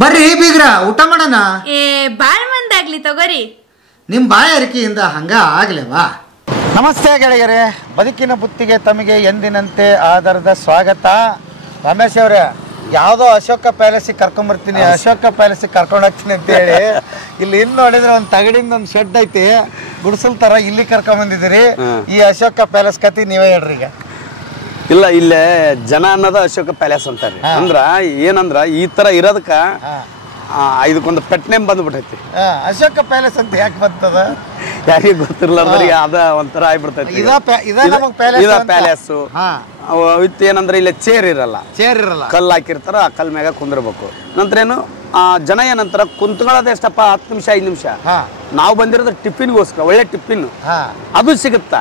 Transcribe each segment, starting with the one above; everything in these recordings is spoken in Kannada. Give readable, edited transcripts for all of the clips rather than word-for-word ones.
ಬರ್ರಿ ಬೀಗ್ರ ಊಟ ಮಾಡೋಣ. ಬಾಳ್ ಮಂದಾಗ್ಲಿ ತಗೋರಿ. ನಿಮ್ಮ ಬಾಯ ಅರಿಕೆಯಿಂದ ಹಂಗ ಆಗ್ಲೇವಾ? ನಮಸ್ತೆ ಗೆಳೆಯರೇ, ಬದುಕಿನ ಬುತ್ತಿಗೆ ತಮಗೆ ಎಂದಿನಂತೆ ಆಧಾರದ ಸ್ವಾಗತ. ರಮೇಶ್ ಅವರೇ, ಯಾವುದೋ ಅಶೋಕ ಪ್ಯಾಲೇಸಿಗೆ ಕರ್ಕೊಂಬರ್ತೀನಿ, ಅಶೋಕ ಪ್ಯಾಲೇಸಿಗೆ ಕರ್ಕೊಂಡು ಹೋಗ್ತೀನಿ ಅಂತ ಹೇಳಿ ಇಲ್ಲಿ ನೋಡಿದ್ರೆ ಒಂದು ತಗಡಿಂದ ಒಂದು ಶೆಡ್ ಐತಿ, ಗುಡಿಸಲ್ ತರ ಇಲ್ಲಿ ಕರ್ಕೊಂಬಂದಿದ್ದೀರಿ. ಈ ಅಶೋಕ ಪ್ಯಾಲೇಸ್ ಕತಿ ನೀವೇ ಹೇಳ್ರಿ. ಈಗ ಇಲ್ಲ, ಇಲ್ಲೇ ಜನ ಅನ್ನೋದು ಅಶೋಕ ಪ್ಯಾಲೇಸ್ ಅಂತಾರೆ. ಅಂದ್ರ ಏನಂದ್ರ ಈ ತರ ಇರೋದಕ್ಕ ಇದಕ್ಕೊಂದು ಪೆಟ್ ನೇಮ್ ಬಂದ್ಬಿಟ್ಟೈತಿ. ಅಶೋಕ ಪ್ಯಾಲೇಸ್ ಅಂತ ಯಾಕೆ ಬರ್ತದ ಯಾರಿಗೆ ಗೊತ್ತಿರ್ಲಾರ್ದ್ರಿಗೆ ಅದ ಒಂಥರ ಆಗ್ಬಿಡ್ತೈತಿ. ಪ್ಯಾಲೇಸ್ ವಿತ್ ಏನಂದ್ರೆ ಇಲ್ಲಿ ಚೇರ್ ಇರಲ್ಲ, ಕಲ್ಲು ಹಾಕಿರ್ತಾರ, ಆ ಕಲ್ ಮ್ಯಾಗ ಕುಂದಿರ್ಬೇಕು. ನಂತರ ಏನು ಜನ ಏನಂತಾರ ಕುಂತ್ಕೊಳ್ಳೋದು ಎಷ್ಟಪ್ಪ 10 ನಿಮಿಷ 5 ನಿಮಿಷ. ನಾವು ಬಂದಿರೋದು ಟಿಫಿನ್ಗೋಸ್ಕರ, ಒಳ್ಳೆ ಟಿಫಿನ್ ಅದು ಸಿಗುತ್ತ.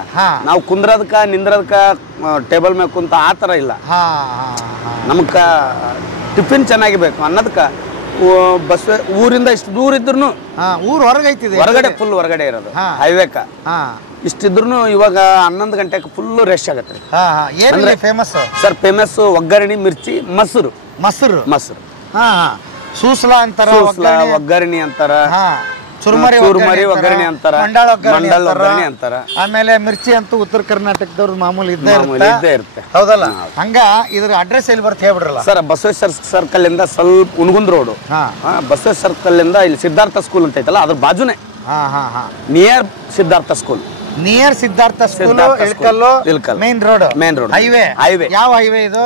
ನಾವು ಕುಂದ್ರದಕ್ಕ ನಿಂದ್ರದಕ್ಕ ಟೇಬಲ್ ಮ್ಯಾಗ ಕುಂತ ಆ ತರ ಇಲ್ಲ. ನಮಗ ಟಿಫಿನ್ ಚೆನ್ನಾಗಿರ್ಬೇಕು ಅನ್ನೋದಕ್ಕ ಬಸ್ ಊರಿಂದ ಇಷ್ಟು ದೂರ ಇದ್ರು ಊರ್ ಹೊರಗಡೆ ಫುಲ್ ಹೊರಗಡೆ ಇರೋದು ಹೈವೇಕ. ಇಷ್ಟಿದ್ರು ಇವಾಗ 11 ಗಂಟೆಗೆ ಫುಲ್ ರಶ್ ಆಗತ್ತೆ. ಫೇಮಸ್ ಸರ್, ಫೇಮಸ್ ಒಗ್ಗರಣೆ, ಮಿರ್ಚಿ, ಮೊಸರು. ಸೂಸ್ಲ ಅಂತಾರ, ಒಗ್ಗರಣೆ ಅಂತಾರ, ಚುರುಮರಿ ಒಗ್ಗರಣೆ ಅಂತಾರ, ಮಂಡಲ್ ಒಗ್ಗರಣೆ ಅಂತಾರ. ಆಮೇಲೆ ಮಿರ್ಚಿ ಅಂತೂ ಉತ್ತರ ಕರ್ನಾಟಕದವ್ರು ಮಾಮೂಲಿ ಇದ್ದೇ ಇರುತ್ತೆ. ಹೌದಲ್ಲ? ಹಂಗ ಇದ್ರ ಅಡ್ರೆಸ್ ಎಲ್ಲಿ ಬರ್ತ ಹೇಳ್ಬಿಡ್ರಲ್ಲ ಸರ್. ಬಸವೇಶ್ವರ ಸರ್ಕಲ್ ಇಂದ ಸ್ವಲ್ಪ ಉಣಗುಂದ್ ರೋಡ್, ಬಸವೇಶ್ವರ ಸರ್ಕಲ್ ಇಂದ ಇಲ್ಲಿ ಸಿದ್ಧಾರ್ಥ ಸ್ಕೂಲ್ ಅಂತ ಐತಲ್ಲ, ಅದ್ರ ಬಾಜುನೆ near Siddhartha school. Near Siddhartha school, Ilkal main road. Highway. ಯಾವ ಹೈವೇ ಇದು?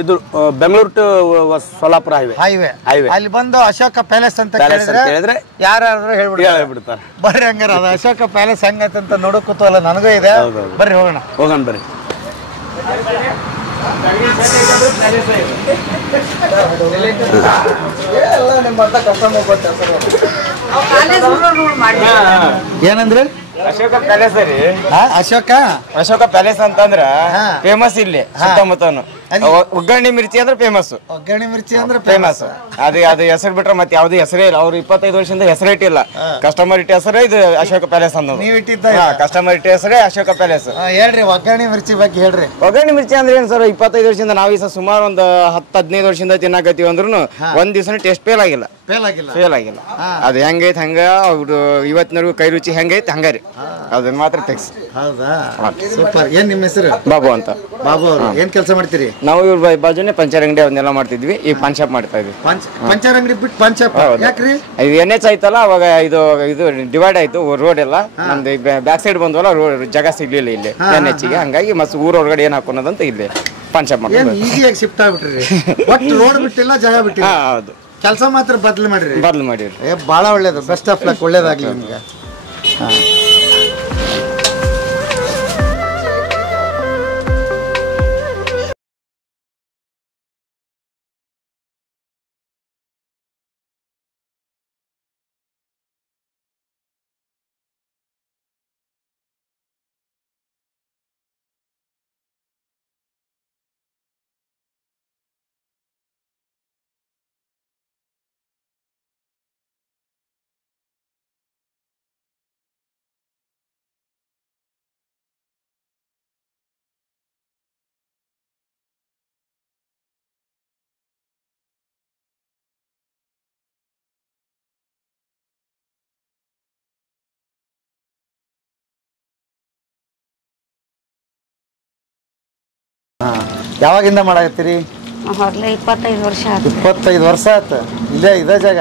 ಇದು ಬೆಂಗಳೂರು ಟು ಸೋಲಾಪುರ ಹೈವೇ. ಅಲ್ಲಿ ಬಂದು ಅಶೋಕ ಪ್ಯಾಲೇಸ್ ಅಂತ ಹೇಳಿದ್ರೆ ಯಾರಾದ್ರೂ ಹೇಳ್ಬಿಡ್ತಾರೆ. ಬರ್ರಿ ಹಂಗಾರ ಅದು ಅಶೋಕ ಪ್ಯಾಲೇಸ್ ಹೆಂಗೈತೆ ಅಂತ ನೋಡೋ ಕುತೂಹಲ ನನಗೂ ಇದೆ. ಬರ್ರಿ ಹೋಗೋಣ ಬರ್ರಿ. ಏನಂದ್ರೆ ಅಶೋಕ ಪ್ಯಾಲೇಸ್ ರೀ. ಅಶೋಕ ಪ್ಯಾಲೇಸ್ ಅಂತಂದ್ರ ಫೇಮಸ್ ಇಲ್ಲಿ ಸುತ್ತಮುತ್ತನು. ಒಗ್ಗರಣೆ ಮಿರ್ಚಿ ಅಂದ್ರೆ ಫೇಮಸ್. ಒಗ್ಗರಣೆ ಮಿರ್ಚಿ ಅಂದ್ರೆ ಫೇಮಸ್. ಅದು ಹೆಸರು ಬಿಟ್ರೆ ಮತ್ತೆ ಯಾವ್ದು ಹೆಸರೇ ಇಲ್ಲ. ಅವ್ರು 25 ವರ್ಷದಿಂದ ಹೆಸರೇ ಇಟ್ಟಿಲ್ಲ. ಕಸ್ಟಮರ್ ಇಟ್ಟ ಹೆಸರೇ ಇದು ಅಶೋಕ ಪ್ಯಾಲೇಸ್ ಅನ್ನೋದು. ನೀವ್ ಇಟ್ಟಿದ್ದ ಕಸ್ಟಮರ್ ಇಟ್ಟ ಹೆಸರೇ ಅಶೋಕ ಪ್ಯಾಲೇಸ್. ಹೇಳ್ರಿ ಒಗ್ಗರಣೆ ಮಿರ್ಚಿ ಬಗ್ಗೆ ಹೇಳ್ರಿ. ಒಗ್ಗರಣೆ ಮಿರ್ಚಿ ಅಂದ್ರೆ ಏನ್ ಸರ್, 25 ವರ್ಷದಿಂದ ನಾವು ಈ ಸುಮಾರು ಒಂದು 10-15 ವರ್ಷದಿಂದ ತಿನ್ನಾಕತ್ತೀವಿ ಅಂದ್ರೂ ಒಂದ್ ದಿವಸ ಟೇಸ್ಟ್ ಫೇಲ್ ಆಗಿಲ್ಲ. ಅದು ಹೆಂಗೈತೆ ಹಂಗ, ಅವ್ರು ಇವತ್ತಿನವರೆಗೂ ಕೈ ರುಚಿ ಹೆಂಗೈತೆ ಹಂಗಾರಿ, ಅದನ್ನ ಮಾತ್ರ ಫಿಕ್ಸ್. ಹೌದಾ, ಸೂಪರ್. ಏನ್ ನಿಮ್ಮ ಹೆಸರು? ಬಾಬು ಅಂತ. ಬಾಬು ಅವರು ಏನ್ ಕೆಲಸ ಮಾಡ್ತೀರಿ? ನಾವು ಇವ್ರ ಬಾಜುನೆ ಪಂಚರ್ ಅಂಗಡಿ ಅವನ್ನೆಲ್ಲ ಮಾಡ್ತಿದ್ವಿ. ಈಗ ಪಾನ್ ಶಾಪ್ ಮಾಡ್ತಾ ಇದ್ವಿ. ಪಂಚರ್ ಅಂಗಡಿ ಬಿಟ್ಟು ಪಾನ್ ಶಾಪ್ ಯಾಕ್ರಿ? ಇದು NH ಆಯ್ತಲ್ಲ, ಅವಾಗ ಇದು ಡಿವೈಡ್ ಆಯ್ತು ರೋಡ್ ಎಲ್ಲ. ನಮ್ದು ಬ್ಯಾಕ್ ಸೈಡ್ ಬಂದ್ವಲ್ಲ, ಜಾಗ ಸಿಗ್ಲಿಲ್ಲ ಇಲ್ಲಿ NH ಗೆ. ಹಂಗಾಗಿ ಮತ್ತೆ ಊರ ಹೊರಗಡೆ ಏನ್ ಹಾಕೋದಂತ ಇಲ್ಲಿ ಪಾನ್ ಶಾಪ್ ಮಾಡ್ತೀವಿ. ಈಸಿಯಾಗಿ ಶಿಫ್ಟ್ ಆಗ್ಬಿಟ್ರಿ. ಒಟ್ಟು ರೋಡ್ ಬಿಟ್ಟಿಲ್ಲ, ಜಾಗ ಬಿಟ್ಟಿಲ್ಲ. ಹೌದು, ಕೆಲಸ ಮಾತ್ರ ಬದಲು ಮಾಡಿರಿ. ಬಹಳ ಒಳ್ಳೇದು. Best of luck. ಒಳ್ಳೇದಾಗ್ಲಿ ನಿಮ್ಗೆ. ಯಾವಾಗಿಂದ ಮಾಡಾಕತ್ತೀರಿ? 25 ವರ್ಷ. 25 ವರ್ಷ ಆಯ್ತು. ಇದೇ ಜಾಗ?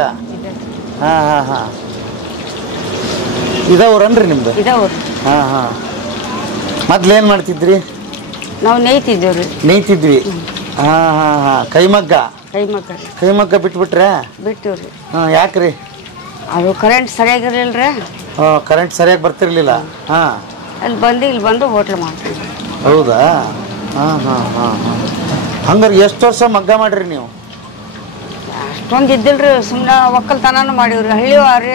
ಇದ ಊರನ್ರಿ ನಿಮ್ದು? ಮೊದ್ಲೇನ್ ಮಾಡ್ತಿದ್ರಿ? ನಾವು ನೇಯ್ತಿದ್ವಿ. ಕೈಮಗ್ಗ ಬಿಟ್ಬಿಟ್ರೆ? ಬಿಟ್ಟಿವ್ರಿ. ಯಾಕ್ರಿ? ಅದು ಕರೆಂಟ್ ಸರಿಯಾಗಿರ್ಲಿಲ್ರಿ. ಕರೆಂಟ್ ಸರಿಯಾಗಿ ಬರ್ತಿರ್ಲಿಲ್ಲ. ಇಲ್ಲಿ ಬಂದು ಹೋಟ್ಲ್ ಮಾಡ್ತೀವಿ. ಹೌದಾ? ಹಂಗಾರೆ ಎಷ್ಟು ವರ್ಷ ಮಗ್ಗ ಮಾಡ್ರಿ ನೀವು? ಅಷ್ಟೊಂದು ಇದ್ದಿಲ್ರಿ, ಸುಮ್ಮನೆ ಒಕ್ಕಲ್ತನೂ ಮಾಡಿವ್ರಿ. ಹಳ್ಳಿವಾರಿ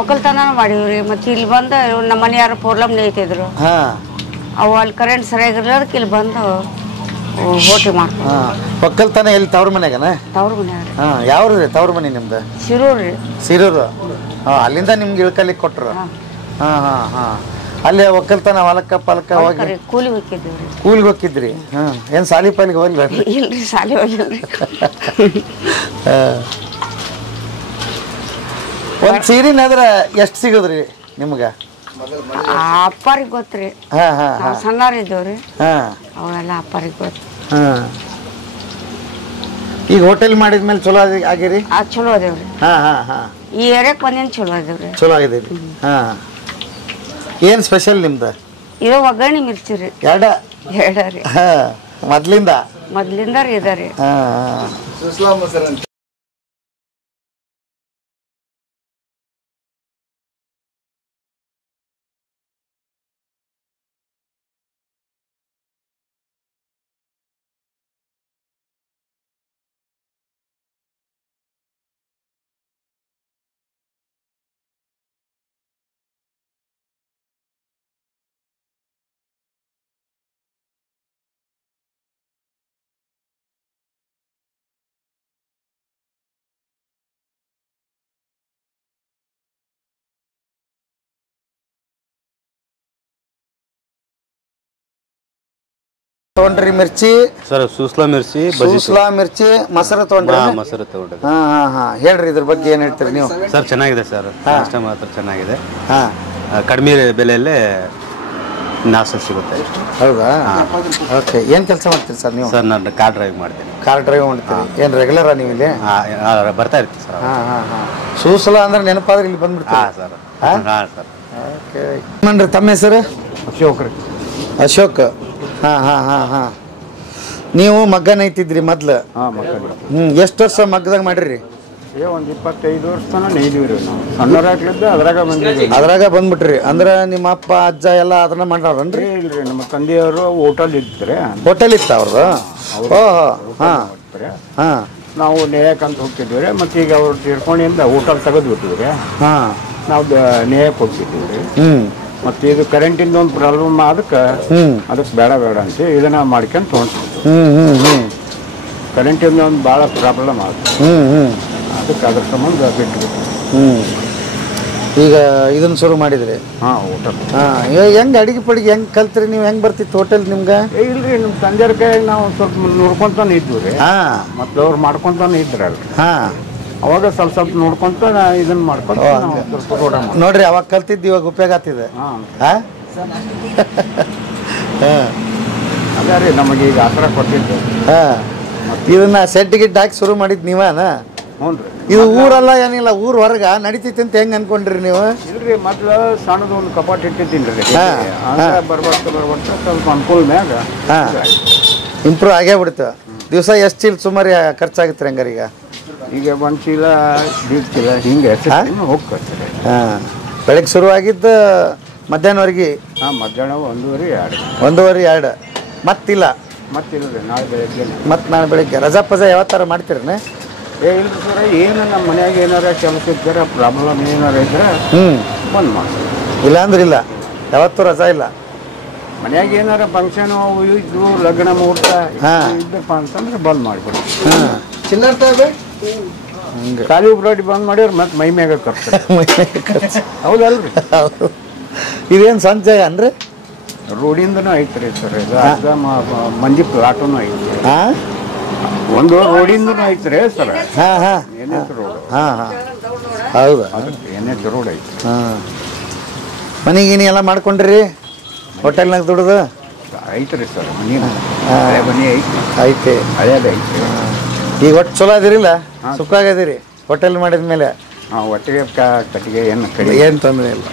ಒಕ್ಕಲ್ತನೂ ಮಾಡಿವ್ರಿ. ಮತ್ತೆ ಇಲ್ಲಿ ಬಂದು ನಮ್ಮ ಮನೆ ಯಾರು ಪ್ರಾಬ್ಲಮ್ ನೇಯ್ತಿದ್ರು. ಅವು ಅಲ್ಲಿ ಕರೆಂಟ್ ಸರಿಯಾಗಿರ್ಲಾರ್ದಕ್ಕೆ ಇಲ್ಲಿ ಬಂದು ಹೋಟ್ಲ್ ಮಾಡ್ತೀವಿ. ಒಕ್ಕಲ್ತನ ಎಲ್ಲಿ? ತವ್ರ ಮನೆಗನ? ತವ್ರ ಮನೆ. ಯಾವ್ರಿ ತವ್ರ ಮನೆ ನಿಮ್ದು? ಸಿರೂರು. ಅಲ್ಲಿಂದ ನಿಮ್ಗೆ ಇಳ್ಕಲಿಕ್ಕೆ ಕೊಟ್ರು? ಅಲ್ಲಿ ಒಕ್ಕಲ್ತನ ಹೊಲಕ್ಕ ಪಲಕ ಹೋಗಿ ಕೂಲಿಗೆ ಹೋಗಿದ್ರಿ? ಏನ್ ಸಾಲಿ ಪಾಲಿಗೆ ಹೋಗ್ಲಿ? ಇಲ್ರಿ, ಸಾಲಿ ಹೋಗಿಲ್ರಿ. ಒಂದು ಸೀರೆನಾದ್ರೆ ಎಷ್ಟು ಸಿಗೋದ್ರಿ ನಿಮ್ಗೆ? ಅಪ್ಪರಿಗೆ ಗೊತ್ತ್ರಿ. ನಾವು ಸಣ್ಣವ್ರು ಇದ್ದೇವ್ರಿ. ಅವೆಲ್ಲ ಅಪ್ಪರಿಗೆ ಗೊತ್ತು. ಈಗ ಹೋಟೆಲ್ ಮಾಡಿದ್ಮೇಲೆ ಚಲೋ ಆಗಿರಿ? ಚಲೋ ಅದೇವ್ರಿ. ಈ ಏರಿಯಾಕ್ ಬಂದೇನು ಚಲೋ ಅದೇವ್ರಿ. ಚಲೋ ಆಗಿದ್ದೀರಿ. ಏನು ಸ್ಪೆಷಲ್ ನಿಮ್ದು? ಇದು ಒಗ್ಗರಣೆ ಮಿರ್ಚಿ ರೀ. ಎರಡ ರೀ. ಮೊದ್ಲಿಂದ ರೀ ಇದ ರೀ. ತೊಗೊಂಡ್ರಿ ಮಿರ್ಚಿ ಸರ್? ಸೂಸ್ಲಾ ಮಿರ್ಚಿ, ಸೂಸ್ಲಾ ಮಿರ್ಚಿ, ಮೊಸರು ತೊಗೊಂಡ್ರಿ? ಮೊಸರು ತಗೊಂಡ್ರಿ. ಹೇಳ್ರಿ ಇದ್ರ ಬಗ್ಗೆ ಏನ್ ಹೇಳ್ತೀರಿ ನೀವು? ಸರ್ ಚೆನ್ನಾಗಿದೆ ಸರ್, ನಾಷ್ಟ ಮಾತ್ರ ಚೆನ್ನಾಗಿದೆ. ಕಡಿಮೆ ಬೆಲೆಯಲ್ಲೇ ನಾಷ್ಟ ಸಿಗುತ್ತೆ. ಹೌದಾ? ಓಕೆ. ಏನ್ ಕೆಲಸ ಮಾಡ್ತೀರಿ ಸರ್ ನೀವು? ಸರ್ ನಾನು ಕಾರ್ ಡ್ರೈವ್ ಮಾಡ್ತೀನಿ. ಕಾರ್ ಡ್ರೈವ್ ಮಾಡ್ತೀರಿ? ಏನ್ ರೆಗ್ಯುಲರಾ ನೀವು ಇಲ್ಲಿ? ಬರ್ತಾ ಇರ್ತೀವಿ ಸರ್. ಸೂಸ್ಲಾ ಅಂದ್ರೆ ನೆನಪಾದ್ರೆ ಇಲ್ಲಿ ಬಂದ್ಬಿಡ್ತೀವಿ ಸರ್. Sir okay. ಏನ್ರಿ ತಮ್ಮ ಹೆಸರು? ಅಶೋಕ್ ರೀ. ಅಶೋಕ್. ನೀವು ಮಗ್ಗನ ಐತಿದ್ರಿ ಮೊದ್ಲು? ಎಷ್ಟು ವರ್ಷ ಮಗ್ಗದಾಗ ಮಾಡಿರಿ? ಒಂದು 25 ವರ್ಷ ತನಕ ನೇಯ್ದಿವ್ರಿ ನಾವು. ಸಣ್ಣರಾಗ್ಲಿದ್ದು ಅದ್ರಾಗ ಬಂದ್ಬಿಟ್ರಿ. ಅಂದ್ರೆ ನಿಮ್ಮ ಅಪ್ಪ ಅಜ್ಜ ಎಲ್ಲ ಅದನ್ನ ಮಾಡ್ರನ್ರಿ? ಇಲ್ರಿ, ನಮ್ಮ ತಂದೆಯವರು ಹೋಟೆಲ್ ಇದ್ರಿ. ಹೋಟೆಲ್ ಇತ್ತ ಅವ್ರದ್ದು? ನಾವು ನೇಯಕ್ಕಂತ ಹೋಗ್ತಿದ್ವಿ. ಮತ್ತೆ ಈಗ ಅವ್ರು ತೀರ್ಕೊಂಡಿಂದ ಹೋಟೆಲ್ ತೆಗೆದು ಬಿಟ್ಟಿದ್ರಿ. ನಾವು ನೇಯಕ್ಕೆ ಹೋಗ್ತಿದ್ವಿ. ಮತ್ತೆ ಇದು ಕರೆಂಟಿಂದ ಒಂದು ಪ್ರಾಬ್ಲಮ್ ಅದಕ್ಕೆ ಬೇಡ ಅಂತ ಇದನ್ನ ಮಾಡ್ಕೊಂಡು ತೊಗೊಂಡು ಕರೆಂಟಿಂದ ಒಂದು ಭಾಳ ಪ್ರಾಬ್ಲಮ್ ಆಗುತ್ತೆ. ಅದಕ್ಕೆ ಅದ್ರ ಸಂಬಂಧ ಬಿಟ್ಟು ಈಗ ಇದನ್ನ ಶುರು ಮಾಡಿದ್ರಿ? ಹೋಟೆಲ್. ಹೆಂಗ್ ಅಡಿಗೆ ಪಡಿಗೆ ಹೆಂಗ್ ಕಲ್ತ್ರಿ ನೀವು? ಹೆಂಗ್ ಬರ್ತಿತ್ತು ಹೋಟೆಲ್ ನಿಮ್ಗೆ? ಇಲ್ರಿ, ನಮ್ಮ ತಂದೆಯವ್ರ ಕೈ ನಾವು ಸ್ವಲ್ಪ ನೋಡ್ಕೊಂತಾನೆ ಇದ್ವಿ ರೀ. ಮತ್ತೆ ಅವ್ರು ಮಾಡ್ಕೊಂತಾನೆ ಇದ್ರಲ್ರಿ. ಅವಾಗ ಸ್ವಲ್ಪ ನೋಡ್ಕೊಂತ ಇದನ್ನ ಮಾಡ್ಕೊಂಡು ನೋಡ್ರಿ, ಅವಾಗ ಕಲ್ತಿದ್ದು ಇವಾಗ ಉಪಯೋಗ ಆಗ್ತಿದೆ. ಅದೇ ರೀ ನಮಗೆ ಈಗ ಆಸರ ಕೊಟ್ಟಿದ್ದು. ಇದನ್ನ ಸೆಡ್ ಗಿಡ್ ಹಾಕಿ ಶುರು ಮಾಡಿದ್ ನೀವನ? ಇದು ಊರಲ್ಲ ಏನಿಲ್ಲ, ಊರ್ ಹೊರಗ ನಡಿತೈತಿ ಅಂತ ಹೆಂಗ್ ಅನ್ಕೊಂಡ್ರಿ ನೀವು? ಇಲ್ರಿ, ಮೊದ್ಲು ಸಣ್ಣದ ಒಂದು ಕಪಾಟ್ ಇಟ್ಟಿದ್ದೀನಿ ಬರ್ಬರ್ತ ಸ್ವಲ್ಪ ಅನುಕೂಲ ಮ್ಯಾಗ ಇಂಪ್ರೂವ್ ಆಗೇ ಬಿಡ್ತು. ದಿವಸ ಎಷ್ಟು ಚೀಲ ಸುಮಾರು ಖರ್ಚಾಗುತ್ತೆ ಹಂಗಾರ? ಈಗ 1 ಚೀಲ 2 ಚೀಲ ಹಿಂಗೆ ಹೋಗ್ತಾರೆ. ಬೆಳಗ್ಗೆ ಶುರು ಆಗಿದ್ದು ಮಧ್ಯಾಹ್ನವರೆಗೆ? ಮಧ್ಯಾಹ್ನ 1:30 2 ಮತ್ತಿಲ್ಲ? ಮತ್ತಿಲ್ರಿ, ನಾಳೆ ಬೆಳಗ್ಗೆ. ಮತ್ತೆ ನಾಳೆ ಬೆಳಗ್ಗೆ ರಜಾ ಪಜಾ ಯಾವ ಥರ ಮಾಡ್ತೀರನೇ? ಇಲ್ರಿ ಸರ್, ಏನು ನಮ್ಮ ಮನ್ಯಾಗ ಏನಾರ ಕೆಲಸ ಇದ್ದಾರೆ, ಪ್ರಾಬ್ಲಮ್ ಏನಾರ ಇದ್ರೆ ಬಂದ್ ಮಾಡ್ತೀವಿ. ಇಲ್ಲ ಅಂದ್ರೆ ಇಲ್ಲ, ಯಾವತ್ತೂ ರಜಾ ಇಲ್ಲ. ಮನ್ಯಾಗ ಏನಾರ ಫಂಕ್ಷನ್ ಇದ್ದು ಲಗ್ನ ಮುಹೂರ್ತ ಇದ್ದಪ್ಪ ಅಂತಂದ್ರೆ ಬಂದ್ ಮಾಡಿಬಿಡ್ತೀವಿ. ಖಾಲಿ ಬ್ರೋಡಿ ಬಂದ್ ಮಾಡಿದ್ರೆ ಮತ್ತೆ ಮೈ ಮ್ಯಾಗ ಖರ್ಚು. ಹೌದಲ್ರಿ? ಇದೇನು ಸಂಚಯ ಅಂದ್ರೆ ರೋಡಿಂದನೂ ಐತ್ರಿ ಸರ್. ಇದು ಮಂದಿ ಪ್ಲಾಟೂ ಐತಿ. ಒಂದು ರೋಡಿಂದನೂ ಐತ್ರಿ ಸರ್. NH road. ಹೌದಾ? NH ರೋಡ್ ಐತಿ. ಮನೆಗೀನಿ ಎಲ್ಲ ಮಾಡ್ಕೊಂಡ್ರಿ? ಹೋಟೆಲ್ನಾಗ ದುಡ್ದು ಐತ್ರಿ ಸರ್. ಮನೆ ಐತಿ. ಹಳೇದ ಐತಿ. ಈಗ ಒಟ್ಟು ಚಲೋ ಅದಿರಿಲ್ಲ? ಸುಖ ಆಗದಿರಿ ಹೋಟೆಲ್ ಮಾಡಿದ್ಮೇಲೆ? ಒಟ್ಟಿಗೆ ಕಟ್ಟಿಗೆ ಏನು ತೊಂದರೆ ಇಲ್ಲ.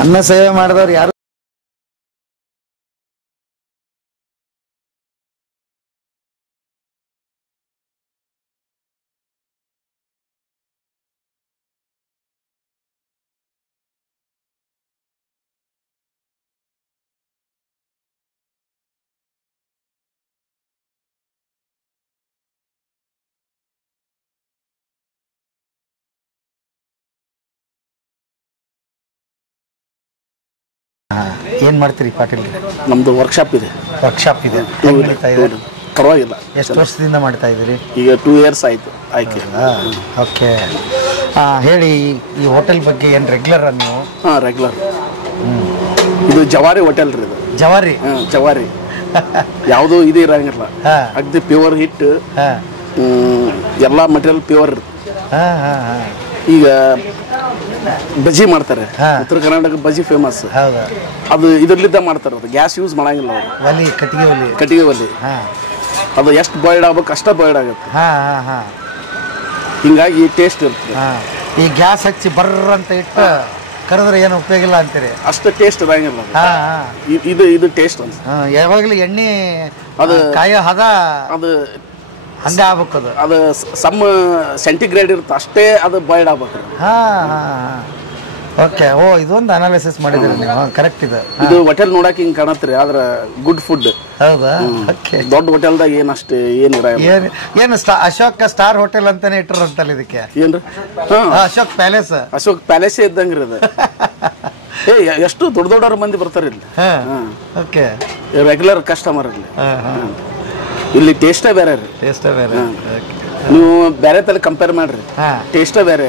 ಅನ್ನ ಸೇವೆ ಮಾಡಿದವ್ರು ಯಾರು ಏನು ಮಾಡ್ತೀರಿ ಪಾಟೀಲ್? ನಮ್ಮದು ವರ್ಕ್ಶಾಪ್ ಇದೆ. ವರ್ಕ್ಶಾಪ್ ಇದೆ? ಪರವಾಗಿಲ್ಲ. ಎಷ್ಟು ವರ್ಷದಿಂದ ಮಾಡ್ತಾ ಇದ್ದೀರಿ? ಈಗ 2 ಇಯರ್ಸ್ ಆಯಿತು ಆಯ್ಕೆ. ಓಕೆ. ಹೇಳಿ, ಈ ಹೋಟೆಲ್ ಬಗ್ಗೆ ಏನು ರೆಗ್ಯುಲರ್ ನೀವು? ರೆಗ್ಯುಲರ್. ಇದು ಜವಾರಿ ಹೋಟೆಲ್ ರೀ. ಇದು ಜವಾರಿ. ಜವಾರಿ ಯಾವುದೂ ಇದು ಇರಂಗಿಲ್ಲ. ಅಗ್ದಿ ಪ್ಯೂರ್ ಹಿಟ್ಟು, ಎಲ್ಲ ಮಟೀರಿಯಲ್ ಪ್ಯೂರ್ ಇರುತ್ತೆ. ಈಗ ಬಜ್ಜಿ ಮಾಡ್ತಾರೆ, ಉತ್ತರ ಕರ್ನಾಟಕ ಬಜ್ಜಿ ಫೇಮಸ್. ಅದು ಇದರ್ಲಿದ್ದ ಮಾಡ್ತಾರೆ, ಅದು ಗ್ಯಾಸ್ ಯೂಸ್ ಮಾಡಂಗಿಲ್ಲ ಅವರು. ಕಟ್ಟಿಗೆ ಒಲಿ ಅದು ಎಷ್ಟು ಬಾಯ್ಡ್ ಆಗ್ಬೇಕು ಅಷ್ಟ ಬಾಯ್ಡ್ ಆಗುತ್ತೆ. ಹಿಂಗಾಗಿ ಟೇಸ್ಟ್ ಇರ್ತದೆ. ಈ ಗ್ಯಾಸ್ ಹಚ್ಚಿ ಬರ್ರ ಅಂತ ಇಟ್ಟು ಕರೆದ್ರೆ ಏನು ಉಪಯೋಗ ಇಲ್ಲ ಅಂತೀರಿ, ಅಷ್ಟು ಟೇಸ್ಟ್ ಇರಂಗಿಲ್ಲ. ಇದು ಟೇಸ್ಟ್ ಅಂತ ಯಾವಾಗಲೂ ಎಣ್ಣೆ ಅದು ಕಾಯ ಹದ ಅದು ಹಂಗೆ ಆಗ್ಬೇಕು. ಅದು ಸಮ್ ಸೆಂಟಿಗ್ರೇಡ್ ಇರುತ್ತೆ ಅಷ್ಟೇ, ಅದು ಬಾಯ್ಡ್ ಆಗ್ಬೇಕು. ಓಕೆ. ಓ, ಇದೊಂದು ಅನಾಲಿಸಿಸ್ ಮಾಡಿದ್ರಿ ನೀವು. ಕರೆಕ್ಟ್ ಇದೆ. ಇದು ಹೋಟೆಲ್ ನೋಡಕ್ಕೆ ಹಿಂಗೆ ಕಾಣತ್ರಿ, ಆದ್ರೆ ಗುಡ್ ಫುಡ್. ಹೌದಾ? ದೊಡ್ಡ ಹೋಟೆಲ್ದಾಗ ಏನಷ್ಟು ಏನು ಅಶೋಕ್ ಸ್ಟಾರ್ ಹೋಟೆಲ್ ಅಂತಾನೆ ಇಟ್ಟಿರಂತಲ್ಲ ಇದಕ್ಕೆ. ಏನ್ರಿ? ಅಶೋಕ್ ಪ್ಯಾಲೇಸ್. ಅಶೋಕ್ ಪ್ಯಾಲೇಸೇ ಇದ್ದಂಗ್ರಿ ಅದು. ಎಷ್ಟು ದೊಡ್ಡ ದೊಡ್ಡವ್ರ ಮಂದಿ ಬರ್ತಾರೆ ಇಲ್ಲಿ. ಓಕೆ. ರೆಗ್ಯುಲರ್ ಕಸ್ಟಮರ್ ಇಲ್ಲಿ. ಇಲ್ಲಿ ಟೇಸ್ಟೇ ಬೇರೆ ರೀ. ಟೇಸ್ಟೇ ಬೇರೆ. ನೀವು ಬೇರೆ ತಲೆ ಕಂಪೇರ್ ಮಾಡ್ರಿ, ಟೇಸ್ಟೇ ಬೇರೆ.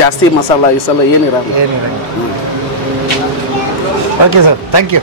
ಜಾಸ್ತಿ ಮಸಾಲ ಗಿಸಾಲ ಏನಿರಲ್ಲ. Okay sir, thank you.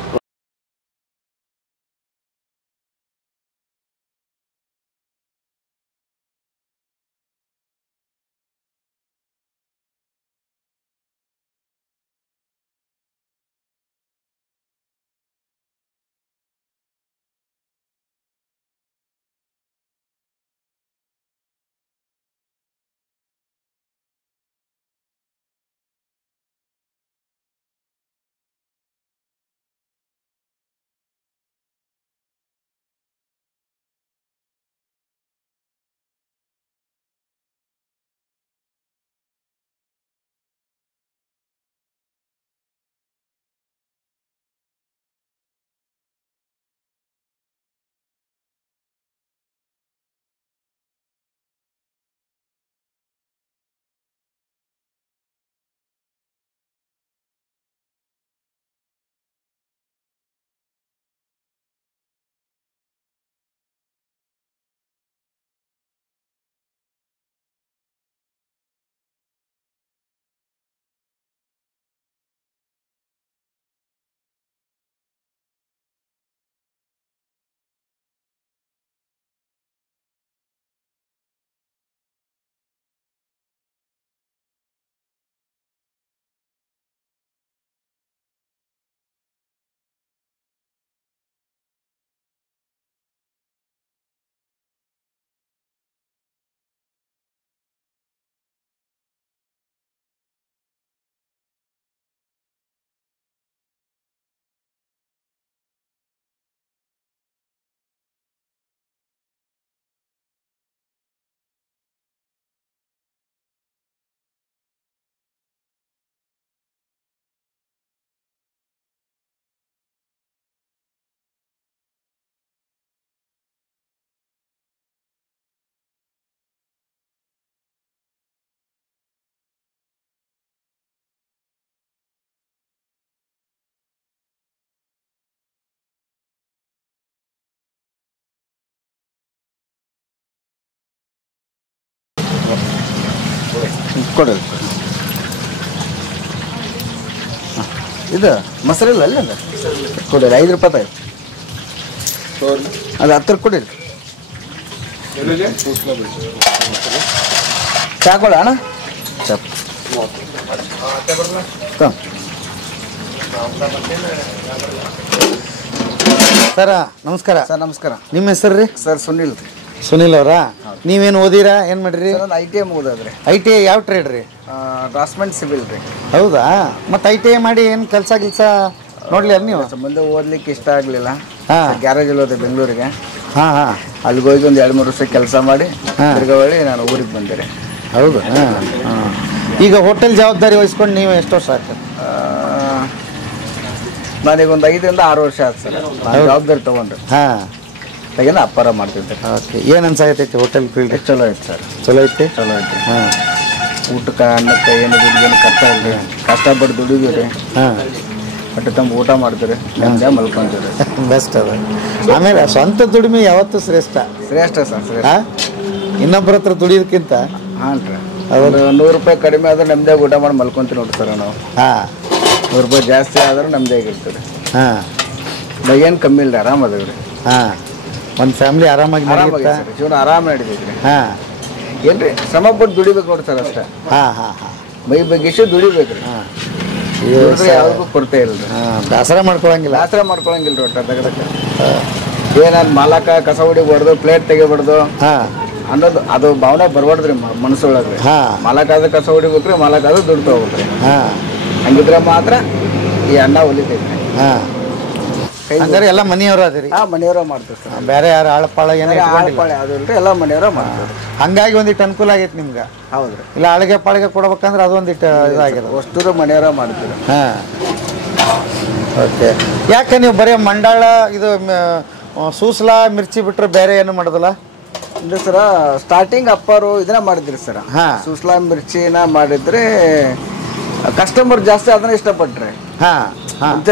ಕೊಡಿ. ಇದು ಮೊಸರಿಲ್ಲ ಅಲ್ಲ ಕೊಡಿ, 5 ರೂಪಾಯಿ ಅದು 10 ಕೊಡಿರಿ. ಚಾಕೊಳ ಅಣ್ಣ? ಚಪ್ ಸರ ನಮಸ್ಕಾರ. ಸರ್ ನಮಸ್ಕಾರ. ನಿಮ್ಮ ಹೆಸರು ರೀ? ಸರ್ ಸುನಿಲ್. ಸುನಿಲ್ ಅವರಾ? ನೀವೇನು ಓದಿರಾ, ಏನು ಮಾಡ್ರಿ? ITI ಓದಿದ್ರಿ. ITI ಯಾವ ಟ್ರೇಡ್ ರೀ? ಡ್ರಾಫ್ಟ್ಮನ್ ಸಿವಿಲ್ ರೀ. ಹೌದಾ? ಮತ್ತು ITI ಮಾಡಿ ಏನು ಕೆಲಸ ನೋಡ್ಲಿ ಅಲ್ಲಿ ನೀವು? ಮುಂದೆ ಓದ್ಲಿಕ್ಕೆ ಇಷ್ಟ ಆಗಲಿಲ್ಲ. ಗ್ಯಾರೇಜಲ್ಲಿ ಹೋದೆ ಬೆಂಗಳೂರಿಗೆ. ಹಾಂ. ಅಲ್ಲಿಗೆ ಹೋಗಿ ಒಂದು 2-3 ವರ್ಷ ಕೆಲಸ ಮಾಡಿ ತಿರ್ಗವಳಿ ನಾನು ಊರಿಗೆ ಬಂದೆ. ಹೌದು. ಈಗ ಹೋಟೆಲ್ ಜವಾಬ್ದಾರಿ ವಹಿಸ್ಕೊಂಡು ನೀವು ಎಷ್ಟು ವರ್ಷ ಆಗ್ತದೆ? ನಾನೀಗ ಒಂದು 5 ರಿಂದ 6 ವರ್ಷ ಆಯ್ತು ಸರ್ ಜವಾಬ್ದಾರಿ ತೊಗೊಂಡ್ರೆ. ಹಾಗೇನ ಅಪ್ಪಾರ ಮಾಡ್ತಿದ್ದೆ. ಓಕೆ. ಏನು ಅನ್ಸಾಗತ್ತೈತಿ ಹೋಟೆಲ್ ಫೀಲ್ಡ್? ಚಲೋ ಐತೆ ಸರ್. ಚಲೋ ಐತಿ. ಊಟಕ್ಕೆ ಅನ್ನಕ್ಕೆ ಏನು ದುಡ್ಡು ಕಷ್ಟ ಇಲ್ರಿ, ಕಷ್ಟಪಟ್ಟು ದುಡಿದಿರಿ. ಹೊಟ್ಟೆ ತುಂಬ ಊಟ ಮಾಡ್ತೀರಿ, ನೆಮ್ಮದಿ ಮಲ್ಕೊಂತೀರಿ. ಬೆಸ್ಟ್ ಅದ. ಆಮೇಲೆ ಸ್ವಂತ ದುಡಿಮೆ ಯಾವತ್ತೂ ಶ್ರೇಷ್ಠ ಸರ್. ಶ್ರೇಷ್ಠ. ಇನ್ನೊಬ್ಬರ ಹತ್ರ ದುಡಿಯೋದಕ್ಕಿಂತ. ಹಾಂ ರೀ. ಒಂದು 100 ರೂಪಾಯಿ ಕಡಿಮೆ ಆದ್ರೆ ನೆಮ್ಮದಿಯಾಗಿ ಊಟ ಮಾಡಿ ಮಲ್ಕೊಂತೀವಿ ನೋಡಿ ಸರ್ ನಾವು. 100 ರೂಪಾಯಿ ಜಾಸ್ತಿ ಆದ್ರೆ ನೆಮ್ಮದಿಯಾಗಿರ್ತೀವಿ. ಏನು ಕಮ್ಮಿ ಇಲ್ಲ, ಆರಾಮ ಅದಾವ್ರಿ. ಒಂದು ಫ್ಯಾಮಿಲಿ ಆರಾಮಾಗಿ ನಡೆಯುತ್ತಾ? ಜೀವನ ಆರಾಮ ನಡೀತೈತ್ರಿ. ಹಾಂ ಏನ್ರಿ ಶ್ರಮ ಪಟ್ಟು ದುಡಿಬೇಕು ನೋಡಿ ಸರ್ ಅಷ್ಟೇ. ಹಾಂ ಹಾಂ ಹಾಂ ಮೈ ಬಗ್ಗಿಸಿ ದುಡಿಬೇಕ್ರಿ. ಯಾವ್ದು ಕೊರತೆ ಇಲ್ರಿ. ಬೇಸರ ಮಾಡ್ಕೊಳಂಗಿಲ್ಲ. ಬೇಸರ ಮಾಡ್ಕೊಳಂಗಿಲ್ರಿ ಒಟ್ಟ ತೆಗದಕ್ಕೆ. ಏನಾದ್ರು ಮಾಲಕ ಕಸ ಹೊಡಿಬಾರ್ದು, ಪ್ಲೇಟ್ ತೆಗಿಬಾರ್ದು ಅನ್ನೋದು ಅದು ಭಾವನೆ ಬರ್ಬಾರ್ದ್ರಿ ಮನಸ್ಸೊಳಗ್ರಿ. ಮಾಲಕ ಆದ ಕಸ ಹೊಡಿಬೇಕ್ರಿ, ಮಾಲಕ ಆದ ದುಡ್ಡು ತಗೋಬೇಕ್ರಿ. ಹಂಗಿದ್ರೆ ಮಾತ್ರ ಈ ಅನ್ನ ಹೊಲಿತೈತ್ರಿ. ಹಂಗಾರೆ ಎಲ್ಲ ಮನೆಯವ್ರ ಅದಿರಿ? ಮನೆಯವರ ಮಾಡ್ತೀವಿ ಸರ್. ಬೇರೆ ಯಾರು ಆಳಪಾಳ ಏನಾರ ಅದು ಇಲ್ರಿ, ಎಲ್ಲ ಮನೆಯವರ ಮಾಡ್ತೀವಿ. ಹಂಗಾಗಿ ಒಂದಿಟ್ಟು ಅನುಕೂಲ ಆಗೈತೆ ನಿಮ್ಗೆ. ಹೌದ್ರಿ. ಇಲ್ಲ ಅಳಿಗೆ ಪಾಳಿಗೆ ಕೊಡ್ಬೇಕಂದ್ರೆ ಅದೊಂದಿಟ್ಟು ಇದಾಗಿದೆ. ಅಷ್ಟು ಮನೆಯವರ ಮಾಡ್ತೀವಿ. ಹಾಂ ಓಕೆ. ಯಾಕೆ ನೀವು ಬರೀ ಮಂಡಾಳ ಇದು ಸೂಸ್ಲ ಮಿರ್ಚಿ ಬಿಟ್ರೆ ಬೇರೆ ಏನು ಮಾಡೋದಿಲ್ಲ? ಇಲ್ಲ ಸರ, ಸ್ಟಾರ್ಟಿಂಗ್ ಅಪ್ಪಾರು ಇದನ್ನ ಮಾಡಿದ್ರಿ ಸರ. ಸೂಸ್ಲಾ ಮಿರ್ಚಿನ ಮಾಡಿದ್ರೆ ಕಸ್ಟಮರ್ ಜಾಸ್ತಿ ಅದನ್ನ ಇಷ್ಟಪಟ್ರಿ.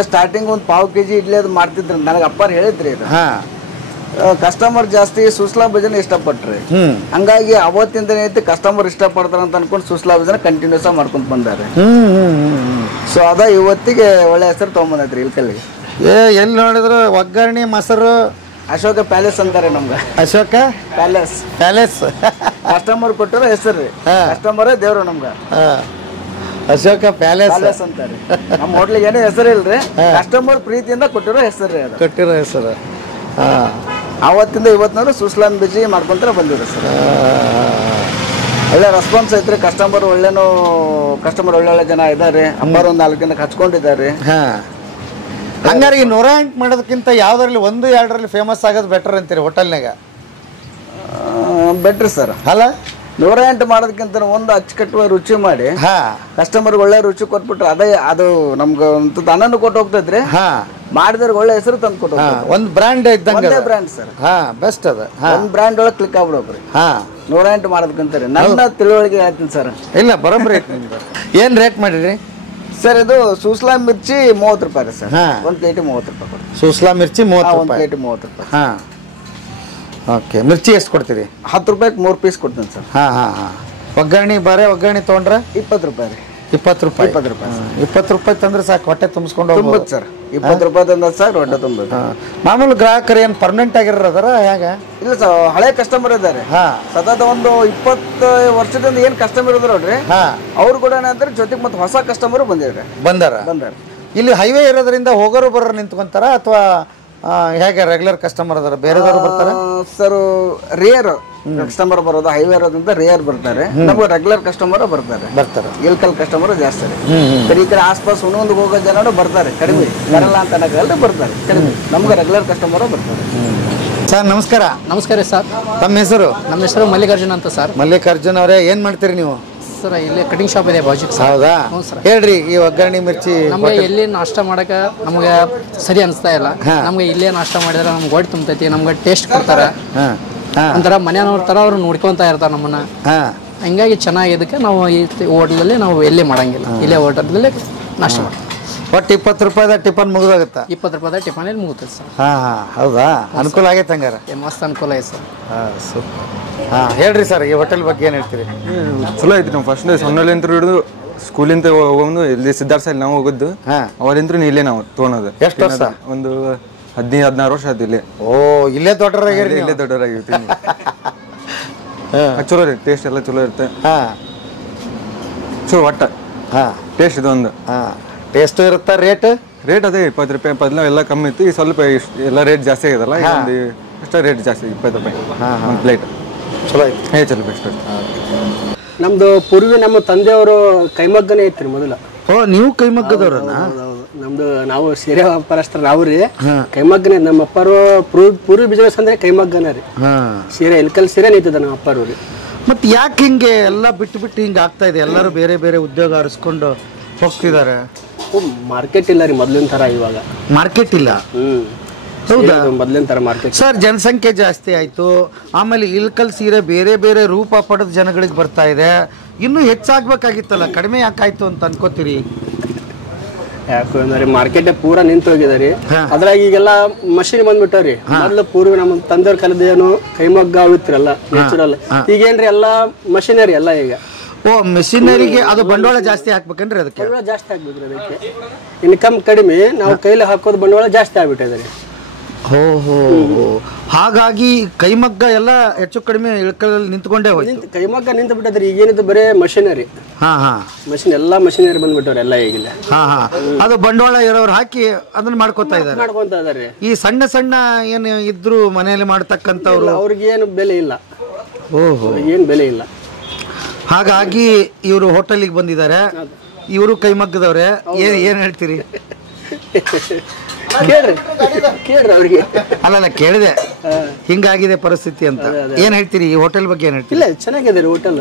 ಸ್ಟಾರ್ಟಿಂಗ್ ಒಂದು ಪಾವ್ ಕೆಜಿ ಇಡ್ಲಿ ಅದು ಮಾಡ್ತಿದ್ರಿ, ನನಗೆ ಅಪ್ಪಾರು ಹೇಳಿದ್ರಿ ಇದು. ಕಸ್ಟಮರ್ ಜಾಸ್ತಿ ಸೂಸ್ಲಾ ಬಜನ ಇಷ್ಟಪಟ್ರಿ. ಹಂಗಾಗಿ ಅವತ್ತಿಂದ ಏನೈತಿ ಕಸ್ಟಮರ್ ಇಷ್ಟಪಡ್ತಾರ ಅಂತ ಅನ್ಕೊಂಡು ಸೂಸ್ಲಾ ಬಜನ ಕಂಟಿನ್ಯೂಸ್ ಆಗಿ ಮಾಡ್ಕೊಂಡ್ ಬಂದಾರೆ. ಸೊ ಅದ ಇವತ್ತಿಗೆ ಒಳ್ಳೆ ಹೆಸರು ತಗೊಂಬಂದೈತ್ರಿ ಇಲ್ಕಲ್ಲಿಗೆ. ಎಲ್ಲಿ ನೋಡಿದ್ರು ಒಗ್ಗರಣೆ ಮೊಸರು ಅಶೋಕ ಪ್ಯಾಲೇಸ್ ಅಂತಾರೆ ನಮ್ಗೆ. ಅಶೋಕ ಪ್ಯಾಲೇಸ್. ಪ್ಯಾಲೇಸ್ ಕಸ್ಟಮರ್ ಕೊಟ್ಟಿರೋ ಹೆಸರು ರೀ. ಕಸ್ಟಮರೇ ದೇವ್ರು ನಮ್ಗ. ಅಶೋಕ ಪ್ಯಾಲೇಸ್ ಅಂತಾರೆ. ನಮ್ಮ ಹೋಟ್ಲಿಗೆ ಏನೇ ಹೆಸರು ಇಲ್ರಿ, ಕಸ್ಟಮರ್ ಪ್ರೀತಿಯಿಂದ ಕೊಟ್ಟಿರೋ ಹೆಸರು ರೀ ಅದು. ಕೊಟ್ಟಿರೋ ಹೆಸರು. ಅವತ್ತಿಂದ ಇವತ್ತಿನವರು ಸೂಸ್ಲಾನ್ ಬಿಜಿ ಮಾಡ್ಕೊಂತ ಬಂದಿದ್ರು ಸರ್. ಒಳ್ಳೆ ರೆಸ್ಪಾನ್ಸ್ ಐತ್ರಿ. ಕಸ್ಟಮರ್ ಒಳ್ಳೆ ಜನ ಇದ್ದಾರೆ. ಅಮ್ಮಾರು ಒಂದು 4 ಜನಕ್ಕೆ ಹಚ್ಕೊಂಡಿದ್ದಾರೆ. ಹಂಗಾರೆ ಈ 108 ಮಾಡೋದಕ್ಕಿಂತ ಯಾವ್ದ್ರಲ್ಲಿ 1-2ರಲ್ಲಿ ಫೇಮಸ್ ಆಗೋದು ಬೆಟರ್ ಅಂತೀರಿ ಹೋಟೆಲ್ನಾಗ? ಬೆಟ್ರಿ ಸರ್. ಅಲ್ಲ 108 ಮಾಡೋದಕ್ಕಿಂತ ಒಂದು ಅಚ್ಚುಕಟ್ಟುವ ರುಚಿ ಮಾಡಿ ಕಸ್ಟಮರ್ ಒಳ್ಳೆ ರುಚಿ ಕೊಟ್ಬಿಟ್ರೆ ಅದೇ ಅದು ನಮ್ಗೆ ಅನ್ನನ್ನು ಕೊಟ್ಟು ಹೋಗ್ತೈತ್ರಿ. ಮಾಡಿದ್ರೆ ಒಳ್ಳೆ ಹೆಸರು ತಂದು ಕೊಟ್ಟು ಒಂದು ಬ್ರ್ಯಾಂಡ್ ಇದ್ದಂಗೆ. Brand sir. ಬೆಸ್ಟ್ ಅದ. ಒಂದು ಬ್ರ್ಯಾಂಡ್ ಒಳಗೆ ಕ್ಲಿಕ್ ಆಗ್ಬಿಡೋಕ್ರಿ. 108 ಮಾಡೋದಕ್ಕಂತಾರೆ. ನನ್ನ ತಿಳುವಳಿಕೆ ಹೇಳ್ತೀನಿ ಸರ್. ಇಲ್ಲ ಬರೋಬ್ಬರಿ ಐತಿ ನಿಮ್ದು. ಏನು ರೇಟ್ ಮಾಡಿರಿ ಸರ್? ಇದು ಸೂಸ್ಲಾ ಮಿರ್ಚಿ 30 ರೂಪಾಯಿ ರೀ ಸರ್. 1 ಪ್ಲೇಟ್ 30 ರೂಪಾಯಿ ಕೊಡಿ. ಸೂಸ್ಲಾ ಮಿರ್ಚಿ 30 ರೂಪಾಯಿ. 1 ಪ್ಲೇಟ್ 30 ರೂಪಾಯಿ. ಹಾಂ ಓಕೆ. ಮಿರ್ಚಿ ಎಷ್ಟು ಕೊಡ್ತೀರಿ? 10 ರೂಪಾಯಿಗೆ 3 ಪೀಸ್ ಕೊಡ್ತೀನಿ ಸರ್. ಒಗ್ಗರಣೆ ಒಗ್ಗರಣೆ ತೊಗೊಂಡ್ರೆ 20 ರೂಪಾಯಿ ರೀ. 20 ರೂಪಾಯಿ. 20 ರೂಪಾಯಿ ತಂದ್ರೆ ಸಾಕು, ಹೊಟ್ಟೆ ತುಂಬಿಸ್ಕೊಂಡು ಹೋಗ್ಬೋದು ಸರ್. 20 ರೂಪಾಯಿ ತಂದ್ರೆ ಸಾಕು, ಹೊಟ್ಟೆ ತುಂಬೋದು. ಮಾಮೂಲು ಗ್ರಾಹಕರು ಏನು ಪರ್ಮನೆಂಟ್ ಆಗಿರೋದಾರ ಹೇಗೆ? ಇಲ್ಲ ಸರ್, ಹಳೆ ಕಸ್ಟಮರ್ ಇದ್ದಾರೆ. ಸತತ ಒಂದು 20 ವರ್ಷದಿಂದ ಏನು ಕಸ್ಟಮರ್ ಇದ್ರು ನೋಡ್ರಿ, ಅವ್ರು ಕೂಡ ಏನಂದ್ರೆ ಜೊತೆಗೆ ಮತ್ತೆ ಹೊಸ ಕಸ್ಟಮರ್ ಬಂದಾರ. ಇಲ್ಲಿ ಹೈವೇ ಇರೋದ್ರಿಂದ ಹೋಗೋರು ಬರೋರು ನಿಂತ್ಕೊಂತಾರ ಅಥವಾ ಹೇಗೆ ರೆಗ್ಯುಲರ್ ಕಸ್ಟಮರ್ ಅದಾರ? ಬೇರೆದವರು ಬರ್ತಾರೆ ಸರ್? ರೇರ್ ಕಸ್ಟಮರ್ ಬರೋದು, ಹೈವೇ ಇರೋದ್ರಿಂದ ರೇರ್ ಬರ್ತಾರೆ. ನಮ್ಗೆ ರೆಗ್ಯುಲರ್ ಕಸ್ಟಮರ್ ಬರ್ತಾರೆ. ಇಲ್ಕಲ್ ಕಸ್ಟಮರ್ ಜಾಸ್ತಿ ರೀ. ಈ ಕಡೆ ಆಸ್ಪಾಸ್ ಹುಣೊಂದು ಹೋಗೋ ಜನ ಬರ್ತಾರೆ, ಕಡಿಮೆ ಬರಲ್ಲ ಅಂತ ಅನ್ನೋಲ್ಲ, ಬರ್ತಾರೆ ಕಡಿಮೆ. ನಮ್ಗೆ ರೆಗ್ಯುಲರ್ ಕಸ್ಟಮರ್ ಬರ್ತಾರೆ. ಸರ್ ನಮಸ್ಕಾರ. ನಮಸ್ಕಾರ ಸರ್. ತಮ್ಮ ಹೆಸರು? ನಮ್ಮ ಹೆಸರು ಮಲ್ಲಿಕಾರ್ಜುನ್ ಅಂತ ಸರ್. ಮಲ್ಲಿಕಾರ್ಜುನ್ ಅವರೇ, ಏನು ಮಾಡ್ತೀರಿ ನೀವು? ಸರ್ ಇಲ್ಲಿ ಕಟಿಂಗ್ ಶಾಪ್ ಇದೆ ಬಾಜು. ಹೌದಾ? ಹೇಳ್ರಿ, ಈ ಒಗ್ಗರಣೆ ಮಿರ್ಚಿ ನಮ್ಗೆ ಎಲ್ಲಿ ನಾಷ್ಟ ಮಾಡಕ್ಕೆ ನಮ್ಗೆ ಸರಿ ಅನಿಸ್ತಾ ಇಲ್ಲ. ನಮ್ಗೆ ಇಲ್ಲೇ ನಾಷ್ಟ ಮಾಡಿದ್ರೆ ನಮ್ಗೆ ಹೊಟ್ಟೆ ತುಂಬತೈತಿ, ನಮ್ಗೆ ಟೇಸ್ಟ್ ಕೊಡ್ತಾರೆ. ಒಂಥರ ಮನೆಯವ್ರ ಥರ ಅವ್ರು ನೋಡ್ಕೊಂತ ಇರ್ತಾರೆ ನಮ್ಮನ್ನ. ಹಂಗಾಗಿ ಚೆನ್ನಾಗಿದ್ದಕ್ಕೆ ನಾವು ಈ ಹೋಟೆಲಲ್ಲಿ ನಾವು ಎಲ್ಲಿ ಮಾಡಂಗಿಲ್ಲ, ಇಲ್ಲೇ ಹೋಟೆಲಲ್ಲಿ ನಾಷ್ಟ ಮಾಡ್ತೀವಿ. ಒಟ್ಟು 20 ರೂಪಾಯಿದ ಟಿಫನ್ ಮುಗಿದೋಗುತ್ತಾ? 20 ರೂಪಾಯಿದ ಟಿಫನಲ್ಲಿ ಮುಗುತ್ತದೆ ಸರ್. ಹೌದಾ? ಅನುಕೂಲ ಆಗೈತೆ ಹಂಗಾರೆ? ಮಸ್ತ್ ಅನುಕೂಲ ಐತೆ ಸರ್. ಹೇಳ್ರಿ ಸರ್, ಈ ಹೋಟೆಲ್ ಬಗ್ಗೆ ಏನು ಹೇಳ್ತೀರಿ? ಚಲೋ ಐತಿ. ನಾವು ಫಸ್ಟ್ ಸಣ್ಣಲಿಂತ ಹಿಡಿದು ಸ್ಕೂಲಿಂದ ಹೋಗೋದು ಇಲ್ಲಿ ಸಿದ್ಧಾರ್ಥ ಸೈಲ್ ನಾವು ಹೋಗಿದ್ದು. ಅವರಿಂತ್ರ ಇಲ್ಲೇ ನಾವು ತೊಗೊಳೋದು. ಎಷ್ಟು ವರ್ಷ? ಒಂದು 15-16 ವರ್ಷ ಆಯ್ತು ಇಲ್ಲಿ. ಇಲ್ಲೇ ದೊಡ್ಡರಾಗಿರಿ? ಇಲ್ಲೇ ದೊಡ್ಡರಾಗಿರ್ತೀನಿ. ಚಲೋ ರೀ, ಟೇಸ್ಟ್ ಎಲ್ಲ ಚಲೋ ಇರುತ್ತೆ. ಚಲೋ ಒಟ್ಟ ಟೇಸ್ಟ್ ಇದೊಂದು. ಟೇಸ್ಟ್ ಇರುತ್ತಾ? ರೇಟ್ ಅದೇ 20 ರೂಪಾಯಿ. ಮೊದಲು ಎಲ್ಲ ಕಮ್ಮಿ ಇತ್ತು, ಈ ಸ್ವಲ್ಪ ಎಲ್ಲ ರೇಟ್ ಜಾಸ್ತಿ ಆಗಿದಲ್ಲ, ಅಷ್ಟೇ ರೇಟ್ ಜಾಸ್ತಿ. 20 ರೂಪಾಯಿ ಒಂದು ಪ್ಲೇಟ್. ಚಲೋ ಐತಿ. ಚಲೋ ಬೆಸ್ಟ್. ನಮ್ದು ಪೂರ್ವಿ ನಮ್ಮ ತಂದೆಯವರು ಕೈಮಗ್ಗನೇ ಐತ್ರಿ ಮೊದಲ. ನೀವು ಕೈಮಗ್ಗದವ್ರನ್ನ? ನಮ್ದು ನಾವು ಸೀರೆ ವ್ಯಾಪಾರಸ್ಥರ ನಾವು ರೀ. ಕೈಮಗ್ಗನೇ ನಮ್ಮ ಅಪ್ಪರು ಪೂರ್ವಿ ಬಿಸ್ನೆಸ್ ಅಂದ್ರೆ ಕೈಮಗ್ಗನ ರೀ. ಸೀರೆ ಇಲ್ಕಲ್ ಸೀರೆ ನಿಂತಿದ್ದ ನಮ್ಮ ಅಪ್ಪರು ರೀ. ಮತ್ತೆ ಯಾಕೆ ಹಿಂಗೆ ಎಲ್ಲ ಬಿಟ್ಟು ಹಿಂಗೆ ಆಗ್ತಾ ಇದೆ? ಎಲ್ಲರೂ ಬೇರೆ ಬೇರೆ ಉದ್ಯೋಗ ಅರಿಸ್ಕೊಂಡು ಹೋಗ್ತಿದ್ದಾರೆ. ಮಾರ್ಕೆಟ್ ಇಲ್ಲ ರೀ ಮೊದ್ಲಿನ ತರ. ಇವಾಗ ಮಾರ್ಕೆಟ್ ಇಲ್ಲ. ಹೌದಾ? ಮೊದ್ಲಿನ ತರ ಮಾರ್ಕೆಟ್ ಸರ್. ಜನಸಂಖ್ಯೆ ಜಾಸ್ತಿ ಆಯ್ತು, ಆಮೇಲೆ ಇಲ್ಕಲ್ ಸೀರೆ ಬೇರೆ ಬೇರೆ ರೂಪ ಪಡೆದ ಜನಗಳಿಗೆ ಬರ್ತಾ ಇದೆ. ಇನ್ನೂ ಹೆಚ್ಚಾಗ್ಬೇಕಾಗಿತ್ತಲ್ಲ, ಕಡಿಮೆ ಯಾಕಾಯ್ತು ಅಂತ ಅನ್ಕೋತೀರಿ? ಯಾಕಂದ್ರೆ ಮಾರ್ಕೆಟ್ ಪೂರಾ ನಿಂತು ಹೋಗಿದಾರಿ. ಅದ್ರಾಗ ಈಗೆಲ್ಲ ಮಷಿನ್ ಬಂದ್ಬಿಟ್ಟಾರಿ. ಮೊದ್ಲು ಪೂರ್ವ ನಮ್ಮ ತಂದೆಯವ್ರ ಕಾಲದೇನು ಕೈಮಗ್ಗ ಅವಿತ್ರಲ್ಲ, ನ್ಯಾಚುರಲ್. ಈಗೇನ್ರಿ ಎಲ್ಲಾ ಮಷಿನರಿ ಎಲ್ಲ ಈಗ. ಮೆಷಿನರಿಗೆ ಅದು ಬಂಡವಾಳ ಜಾಸ್ತಿ ಹಾಕ್ಬೇಕಂದ್ರೆ? ಅದಕ್ಕೆ ಜಾಸ್ತಿ ಹಾಕ್ಬೇಕ್ರಿ. ಅದಕ್ಕೆ ಇನ್ಕಮ್ ಕಡಿಮೆ, ನಾವು ಕೈಲಿ ಹಾಕೋದು ಬಂಡವಾಳ ಜಾಸ್ತಿ ಆಗ್ಬಿಟ್ಟಿದೆ. ಹಾಗಾಗಿ ಕೈಮಗ್ಗ ಎಲ್ಲ ಹೆಚ್ಚು ಕಡಿಮೆ ಇಳಕಲಲ್ಲಿ ನಿಂತ್ಕೊಂಡೇ ಹೋಯ್ತು. ಕೈಮಗ್ಗ ನಿಂತು ಬಿಟ್ಟದ್ರಿ. ಈಗೇನಿದ್ದು ಬರೇ ಮಷಿನರಿ. ಮಷಿನ್ ಎಲ್ಲಾ ಮಷಿನರಿ ಬಂದ್ಬಿಟ್ಟವ್ರೆ ಎಲ್ಲ ಈಗಿಲ್ಲ. ಅದು ಬಂಡವಾಳ ಇರೋರು ಹಾಕಿ ಅದನ್ನ ಮಾಡ್ಕೊತಾ ಇದ್ದಾರೆ. ಈ ಸಣ್ಣ ಸಣ್ಣ ಏನು ಇದ್ರು ಮನೆಯಲ್ಲಿ ಮಾಡ್ತಕ್ಕಂಥವ್ರು ಅವ್ರಿಗೆ ಏನು ಬೆಲೆ ಇಲ್ಲ. ಏನು ಬೆಲೆ ಇಲ್ಲ. ಹಾಗಾಗಿ ಇವರು ಹೋಟೆಲಿಗೆ ಬಂದಿದ್ದಾರೆ. ಇವರು ಕೈಮಗ್ಗದವ್ರೆ. ಏನ್ ಹೇಳ್ತೀರಿ? ಅವ್ರಿಗೆ ಅಲ್ಲ ಕೇಳಿದೆ ಹಿಂಗಾಗಿದೆ ಪರಿಸ್ಥಿತಿ ಅಂತ. ಏನ್ ಹೇಳ್ತೀರಿ ಈ ಹೋಟೆಲ್ ಬಗ್ಗೆ? ಏನ್ ಹೇಳ್ತೀರಿ? ಇಲ್ಲ, ಚೆನ್ನಾಗಿದ್ದಾರೆ ಹೋಟೆಲ್,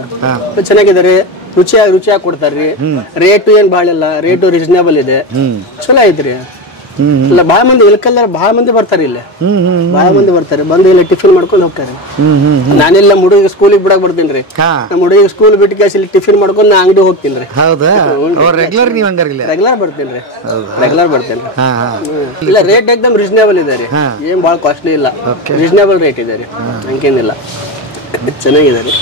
ಚೆನ್ನಾಗಿದ್ದಾರೆ. ರುಚಿಯಾಗಿ ಕೊಡ್ತಾರ್ರಿ. ರೇಟು ಏನ್ ಬಾಳ ಇಲ್ಲ, ರೇಟು ರೀಸನೇಬಲ್ ಇದೆ, ಚಲೋ ಐತ್ರಿ. ಇಲ್ಲ ಭಾಳ ಮಂದಿ ಇಲ್ಕಲ್ಲ, ಭಾಳ ಮಂದಿ ಬರ್ತಾರೆ ಇಲ್ಲಿ. ಭಾಳ ಮಂದಿ ಬರ್ತಾರೆ, ಬಂದು ಇಲ್ಲಿ ಟಿಫಿನ್ ಮಾಡ್ಕೊಂಡು ಹೋಗ್ತಾರೆ. ನಾನೆಲ್ಲ ಹುಡುಗ ಸ್ಕೂಲಿಗೆ ಬಿಡಕ್ ಬರ್ತೀನಿ ರೀ. ನಮ್ಮ ಹುಡುಗ ಸ್ಕೂಲ್ ಬಿಟ್ಟು ಕ್ಯಾಸ್ ಇಲ್ಲಿ ಟಿಫಿನ್ ಮಾಡ್ಕೊಂಡು ನಾ ಅಂಗಡಿ ಹೋಗ್ತೀನಿ ರೀ. ರೆಗ್ಯುಲರ್ ಬರ್ತೀನಿ ರೀ. ರೆಗ್ಯುಲರ್ ಬರ್ತೀನಿ. ಇಲ್ಲ, ರೇಟ್ ಏಕದಮ್ ರೀಸನೇಬಲ್ ಇದೆ ರೀ. ಏನ್ ಭಾಳ ಕಾಸ್ಟ್ಲಿ ಇಲ್ಲ, ರೀಸನೇಬಲ್ ರೇಟ್ ಇದೆ ರೀ. ಹಂಗೇನಿಲ್ಲ, ಚೆನ್ನಾಗಿದೆ ರೀ.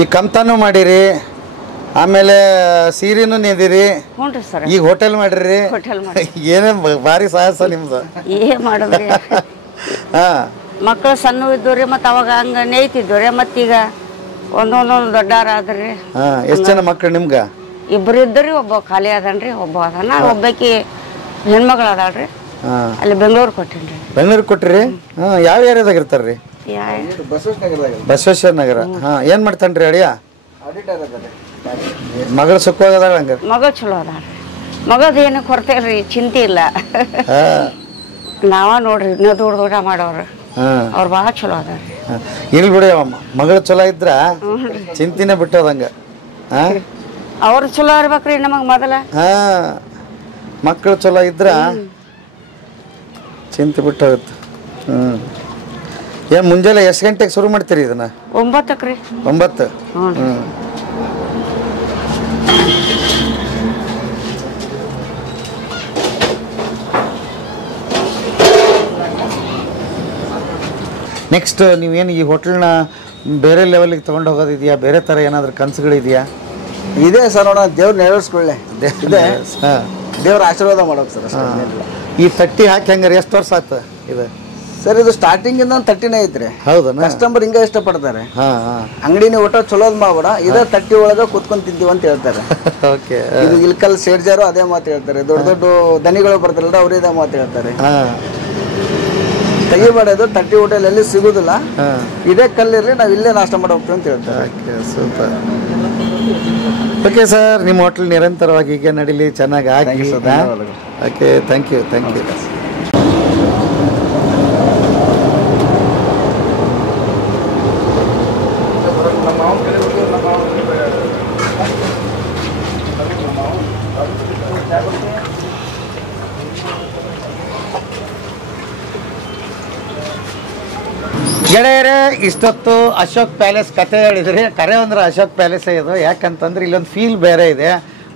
ಈ ಕಮ್ತಾನು ಮಾಡಿರಿ, ಆಮೇಲೆ ಸೀರೆನೂ ನೆದಿರಿ, ಈಗ ಹೋಟೆಲ್ ಮಾಡಿರಿ. ಏನೇ ಭಾರಿ ಸಾಹಸ ನಿಮ್ದು. ಏನ್ ಮಾಡೋದ್ರಿ, ಮಕ್ಕಳು ಸಣ್ಣ ಇದ್ದವ್ರಿ, ಮತ್ತ ಅವಾಗ ಹಂಗ ನೇಯ್ತಿದ್ವ್ರಿ. ಮತ್ತೀಗ ಒಂದೊಂದೊಂದು ದೊಡ್ಡಾರಾದ್ರಿ. ಎಷ್ಟ್ ಜನ ಮಕ್ಕಳು ನಿಮ್ಗ? ಇಬ್ರು ಇದ್ದರಿ, ಒಬ್ಬ ಖಾಲಿ ಅದನ್ರಿ, ಒಬ್ಬ ಅದಾನ. ಒಬ್ಬಾಕಿ ಹೆಣ್ಮಗಳು ಅದಾಳ್ರಿ, ಅಲ್ಲಿ ಬೆಂಗಳೂರು ಕೊಟ್ಟಿನ್ರಿ. ಬೆಂಗಳೂರು ಕೊಟ್ಟಿರಿ? ಯಾವ ಏರಿಯಾದಾಗ ಇರ್ತಾರ್ರಿ? ಬಸವೇಶ್ವರ ನಗರ. ಏನ್ ಮಾಡ್ತಾನ್ರಿ ಅಳಿಯ? ಮಗಳು ಸುಖವಾಗದಾಳ? ಹಂಗ ಮಗಳು ಚಲೋ ಅದಾಳ್ರಿ. ಮಗದ ಏನು ಕೊರತೆ ಇಲ್ರಿ, ಚಿಂತೆ ಇಲ್ಲ. ನಾವ ನೋಡ್ರಿ ದೂರ ಮಾಡೋರು, ಅವ್ರು ಬಹಳ ಚಲೋ ಅದಾರ್ರಿ. ಇರ್ಲಿ ಬಿಡಿ, ಮಗಳು ಚಲೋ ಇದ್ರ ಚಿಂತಿನೇ ಬಿಟ್ಟೋದಂಗ. ಅವ್ರು ಚಲೋ ಇರ್ಬೇಕ್ರಿ ನಮಗ್ ಮೊದಲ. ಮಕ್ಕಳು ಚಲೋ ಇದ್ರ ಚಿಂತೆ ಬಿಟ್ಟೋಗುತ್ತೆ. ಏನ್ ಮುಂಜಾನೆ ಎಷ್ಟು ಗಂಟೆಗೆ ಶುರು ಮಾಡ್ತೀರಿ ಇದನ್ನ? 9ಕ್ಕೆ. 9? ನೆಕ್ಸ್ಟ್ ನೀವೇನು ಈ ಹೋಟೆಲ್ನ ಬೇರೆ ಲೆವೆಲ್ಗೆ ತಗೊಂಡು ಹೋಗೋದಿದೆಯಾ? ಬೇರೆ ಥರ ಏನಾದರೂ ಕನಸುಗಳಿದೆಯಾ? ಇದೆ ಸರ್, ನೋಡೋಣ ದೇವ್ರ ನೆರವೇರಿಸ್ಕೊಳ್ಳೆ. ಇದೆ, ದೇವ್ರ ಆಶೀರ್ವಾದ ಮಾಡೋಕೆ ಸರ್. ಈ ತಟ್ಟಿ ಹಾಕಿ ಹಂಗಾರೆ ಎಷ್ಟು ವರ್ಷ ಆಯ್ತು ಇದು? ಸರ್ ಇದು ಸ್ಟಾರ್ಟಿಂಗ್ ಇಂದ 30ನೇ ಐತ್ರಿ. ಹೌದಾ? ಕಸ್ಟಮರ್ ಹಿಂಗ ಇಷ್ಟಪಡ್ತಾರೆ. ಅಂಗಡಿನ ಊಟ ಚಲೋದ್ ಮಾಡ್ಬೇಡ, ಇದೇ ತಟ್ಟಿ ಒಳಗ ಕುತ್ಕೊಂಡ್ ತಿಂತೀವಿ ಅಂತ ಹೇಳ್ತಾರೆ. ಇದು ಇಲ್ಕಲ್ ಸೇಡ್ಜಾರು ಅದೇ ಮಾತು ಹೇಳ್ತಾರೆ. ದೊಡ್ಡ ದೊಡ್ಡ ದನಿಗಳು ಬರ್ತಾರಲ್ಲ, ಅವ್ರು ಇದೇ ಮಾತು ಹೇಳ್ತಾರೆ. ತೆಗಿಬೇಡದು, ತಟ್ಟಿ ಹೋಟೆಲ್ ಎಲ್ಲಿ ಸಿಗುದಿಲ್ಲ, ಇದೇ ಕಲ್ಲಿರ್ಲಿ, ನಾವ್ ಇಲ್ಲೇ ನಾಷ್ಟ ಮಾಡಿ ಹೋಗ್ತೀವಿ ಅಂತ ಹೇಳ್ತಾರೆ. ಸೂಪರ್. ಓಕೆ ಸರ್, ನಿಮ್ಮ ಹೋಟೆಲ್ ನಿರಂತರವಾಗಿ ಹೀಗೆ ನಡೀಲಿ, ಚೆನ್ನಾಗಿ ಆಗಿ. Okay, thank you. ಗೆಳೆಯರೇ, ಇಷ್ಟೊತ್ತು ಅಶೋಕ್ ಪ್ಯಾಲೇಸ್ ಕತೆ ಹೇಳಿದ್ರಿ. ಕರೆ ಅಂದ್ರೆ ಅಶೋಕ್ ಪ್ಯಾಲೇಸೇ ಇದು. ಯಾಕಂತಂದ್ರೆ ಇಲ್ಲೊಂದು ಫೀಲ್ ಬೇರೆ ಇದೆ.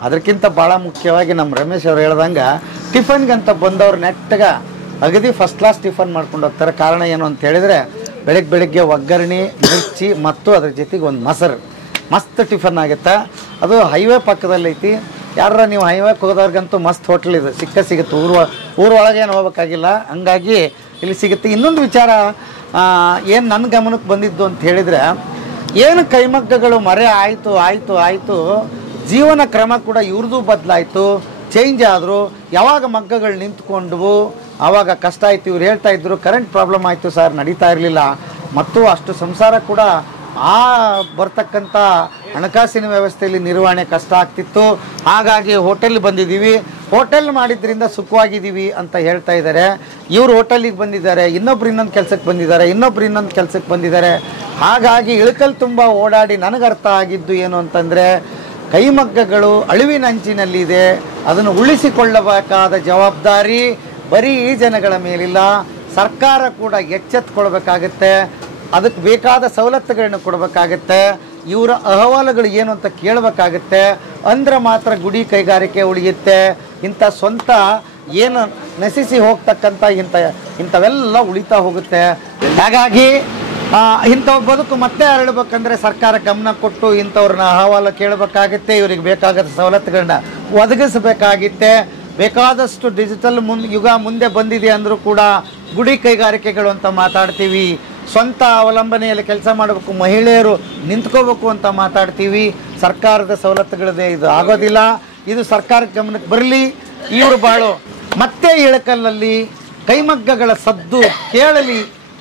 ಅದಕ್ಕಿಂತ ಭಾಳ ಮುಖ್ಯವಾಗಿ ನಮ್ಮ ರಮೇಶ್ ಅವ್ರು ಹೇಳ್ದಂಗೆ ಟಿಫನ್ಗಂತ ಬಂದವ್ರು ನೆಟ್ಟಗೆ ಅಗದಿ ಫಸ್ಟ್ ಕ್ಲಾಸ್ ಟಿಫನ್ ಮಾಡ್ಕೊಂಡು ಹೋಗ್ತಾರೆ. ಕಾರಣ ಏನು ಅಂತ ಹೇಳಿದರೆ, ಬೆಳಗ್ಗೆ ಒಗ್ಗರಣೆ, ಮಿರ್ಚಿ ಮತ್ತು ಅದ್ರ ಜೊತೆಗೆ ಒಂದು ಮೊಸರು, ಮಸ್ತ್ ಟಿಫನ್ ಆಗುತ್ತೆ. ಅದು ಹೈವೇ ಪಕ್ಕದಲ್ಲೈತಿ. ಯಾರ ನೀವು ಹೈವೇಗೆ ಹೋಗೋದವ್ರಿಗಂತೂ ಮಸ್ತ್ ಹೋಟ್ಲ್ ಇದು ಸಿಗುತ್ತೆ. ಊರೊಳಗೇನು ಹೋಗ್ಬೇಕಾಗಿಲ್ಲ, ಹಂಗಾಗಿ ಇಲ್ಲಿ ಸಿಗುತ್ತೆ. ಇನ್ನೊಂದು ವಿಚಾರ ಏನು ನನ್ನ ಗಮನಕ್ಕೆ ಬಂದಿದ್ದು ಅಂತ ಹೇಳಿದರೆ, ಏನು ಕೈಮಗ್ಗಗಳು ಮರೆ ಆಯಿತು, ಜೀವನ ಕ್ರಮ ಕೂಡ ಇವ್ರದ್ದು ಬದಲಾಯಿತು, ಚೇಂಜ್ ಆದರು. ಯಾವಾಗ ಮಗ್ಗಗಳು ನಿಂತ್ಕೊಂಡ್ವು ಆವಾಗ ಕಷ್ಟ ಆಯಿತು. ಇವ್ರು ಹೇಳ್ತಾ ಇದ್ರು ಕರೆಂಟ್ ಪ್ರಾಬ್ಲಮ್ ಆಯಿತು ಸರ್, ನಡೀತಾ ಇರಲಿಲ್ಲ. ಮತ್ತು ಅಷ್ಟು ಸಂಸಾರ ಕೂಡ ಬರ್ತಕ್ಕಂಥ ಹಣಕಾಸಿನ ವ್ಯವಸ್ಥೆಯಲ್ಲಿ ನಿರ್ವಹಣೆ ಕಷ್ಟ ಆಗ್ತಿತ್ತು. ಹಾಗಾಗಿ ಹೋಟೆಲ್ ಬಂದಿದ್ದೀವಿ, ಹೋಟೆಲ್ ಮಾಡಿದ್ರಿಂದ ಸುಖವಾಗಿದ್ದೀವಿ ಅಂತ ಹೇಳ್ತಾ ಇದ್ದಾರೆ. ಇವರು ಹೋಟೆಲಿಗೆ ಬಂದಿದ್ದಾರೆ, ಇನ್ನೊಬ್ರು ಇನ್ನೊಂದು ಕೆಲಸಕ್ಕೆ ಬಂದಿದ್ದಾರೆ. ಹಾಗಾಗಿ ಇಳಕಲ್ ತುಂಬ ಓಡಾಡಿ ನನಗೆ ಅರ್ಥ ಆಗಿದ್ದು ಏನು ಅಂತಂದರೆ, ಕೈಮಗ್ಗಗಳು ಅಳಿವಿನಂಚಿನಲ್ಲಿದೆ. ಅದನ್ನು ಉಳಿಸಿಕೊಳ್ಳಬೇಕಾದ ಜವಾಬ್ದಾರಿ ಬರೀ ಈ ಜನಗಳ ಮೇಲಿಲ್ಲ, ಸರ್ಕಾರ ಕೂಡ ಎಚ್ಚೆತ್ತುಕೊಳ್ಬೇಕಾಗತ್ತೆ. ಅದಕ್ಕೆ ಬೇಕಾದ ಸವಲತ್ತುಗಳನ್ನು ಕೊಡಬೇಕಾಗತ್ತೆ. ಇವರ ಅಹವಾಲುಗಳು ಏನು ಅಂತ ಕೇಳಬೇಕಾಗತ್ತೆ. ಅಂದ್ರೆ ಮಾತ್ರ ಗುಡಿ ಕೈಗಾರಿಕೆ ಉಳಿಯುತ್ತೆ. ಇಂಥ ಸ್ವಂತ ಏನು ನಶಿಸಿ ಹೋಗ್ತಕ್ಕಂಥ ಇಂಥವೆಲ್ಲ ಉಳಿತಾ ಹೋಗುತ್ತೆ. ಹಾಗಾಗಿ ಇಂಥವ್ರ ಬದುಕು ಮತ್ತೆ ಅರಳಬೇಕಂದ್ರೆ ಸರ್ಕಾರ ಗಮನ ಕೊಟ್ಟು ಇಂಥವ್ರನ್ನ ಅಹವಾಲು ಕೇಳಬೇಕಾಗುತ್ತೆ, ಇವರಿಗೆ ಬೇಕಾದ ಸವಲತ್ತುಗಳನ್ನ ಒದಗಿಸಬೇಕಾಗಿತ್ತೆ. ಬೇಕಾದಷ್ಟು ಡಿಜಿಟಲ್ ಯುಗ ಮುಂದೆ ಬಂದಿದೆ ಅಂದರೂ ಕೂಡ ಗುಡಿ ಕೈಗಾರಿಕೆಗಳು ಅಂತ ಮಾತಾಡ್ತೀವಿ, ಸ್ವಂತ ಅವಲಂಬನೆಯಲ್ಲಿ ಕೆಲಸ ಮಾಡಬೇಕು, ಮಹಿಳೆಯರು ನಿಂತ್ಕೋಬೇಕು ಅಂತ ಮಾತಾಡ್ತೀವಿ. ಸರ್ಕಾರದ ಸವಲತ್ತುಗಳದೇ ಇದು ಆಗೋದಿಲ್ಲ. ಇದು ಸರ್ಕಾರಕ್ಕೆ ಗಮನಕ್ಕೆ ಬರಲಿ. ಇವರು ಬಾಳು ಮತ್ತೆ ಇಳಕಲ್ಲಲ್ಲಿ ಕೈಮಗ್ಗಗಳ ಸದ್ದು ಕೇಳಲಿ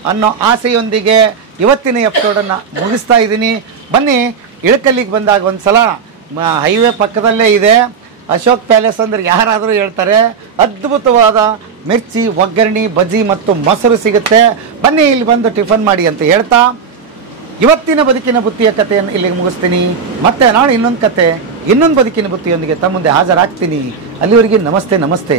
ಅನ್ನೋ ಆಸೆಯೊಂದಿಗೆ ಇವತ್ತಿನ ಎಪಿಸೋಡನ್ನು ಮುಗಿಸ್ತಾ ಇದ್ದೀನಿ. ಬನ್ನಿ, ಇಳಕಲ್ಲಿಗೆ ಬಂದಾಗ ಒಂದು ಸಲ ಹೈವೇ ಪಕ್ಕದಲ್ಲೇ ಇದೆ ಅಶೋಕ್ ಪ್ಯಾಲೇಸ್ ಅಂದರೆ ಯಾರಾದರೂ ಹೇಳ್ತಾರೆ. ಅದ್ಭುತವಾದ ಮಿರ್ಚಿ, ಒಗ್ಗರಣೆ, ಬಜ್ಜಿ ಮತ್ತು ಮೊಸರು ಸಿಗುತ್ತೆ. ಬನ್ನಿ ಇಲ್ಲಿ ಬಂದು ಟಿಫನ್ ಮಾಡಿ ಅಂತ ಹೇಳ್ತಾ ಇವತ್ತಿನ ಬದುಕಿನ ಬುತ್ತಿಯ ಕಥೆಯನ್ನು ಇಲ್ಲಿಗೆ ಮುಗಿಸ್ತೀನಿ. ಮತ್ತೆ ನಾಳೆ ಇನ್ನೊಂದು ಕತೆ, ಇನ್ನೊಂದು ಬದುಕಿನ ಬುತ್ತಿಯೊಂದಿಗೆ ತಮ್ಮ ಮುಂದೆ ಹಾಜರಾಗ್ತೀನಿ. ಅಲ್ಲಿವರೆಗೆ ನಮಸ್ತೆ.